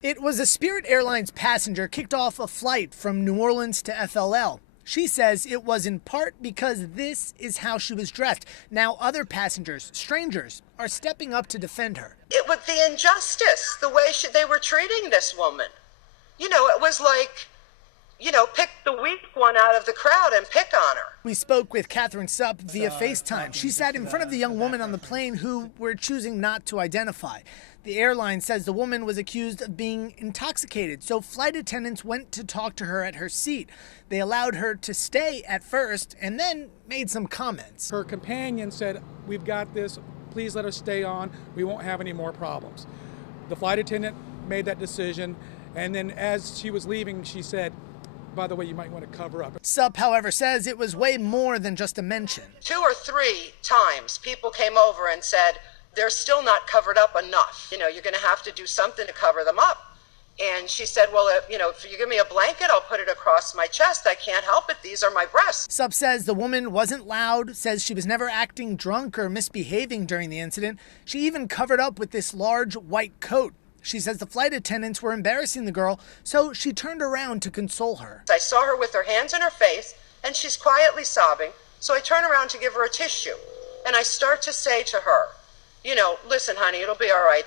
It was a Spirit Airlines passenger kicked off a flight from New Orleans to FLL. She says it was in part because this is how she was dressed. Now other passengers, strangers, are stepping up to defend her. It was the injustice, the way they were treating this woman. You know, it was like, pick the weak one out of the crowd and pick on her. We spoke with Catherine Supp via FaceTime. She sat in front of the young woman on the plane who we're choosing not to identify. The airline says the woman was accused of being intoxicated, so flight attendants went to talk to her at her seat. They allowed her to stay at first and then made some comments. Her companion said, "We've got this, please let us stay on, we won't have any more problems." The flight attendant made that decision, and then as she was leaving, she said, "By the way, you might want to cover up." Supp, however, says it was way more than just a mention. 2 or 3 times people came over and said, they're still not covered up enough. You're going to have to do something to cover them up. And she said, well, if you give me a blanket, I'll put it across my chest. I can't help it. These are my breasts. Supp says the woman wasn't loud, says she was never acting drunk or misbehaving during the incident. She even covered up with this large white coat. She says the flight attendants were embarrassing the girl, so she turned around to console her. I saw her with her hands in her face, and she's quietly sobbing, so I turn around to give her a tissue. And I start to say to her, listen, honey, it'll be all right.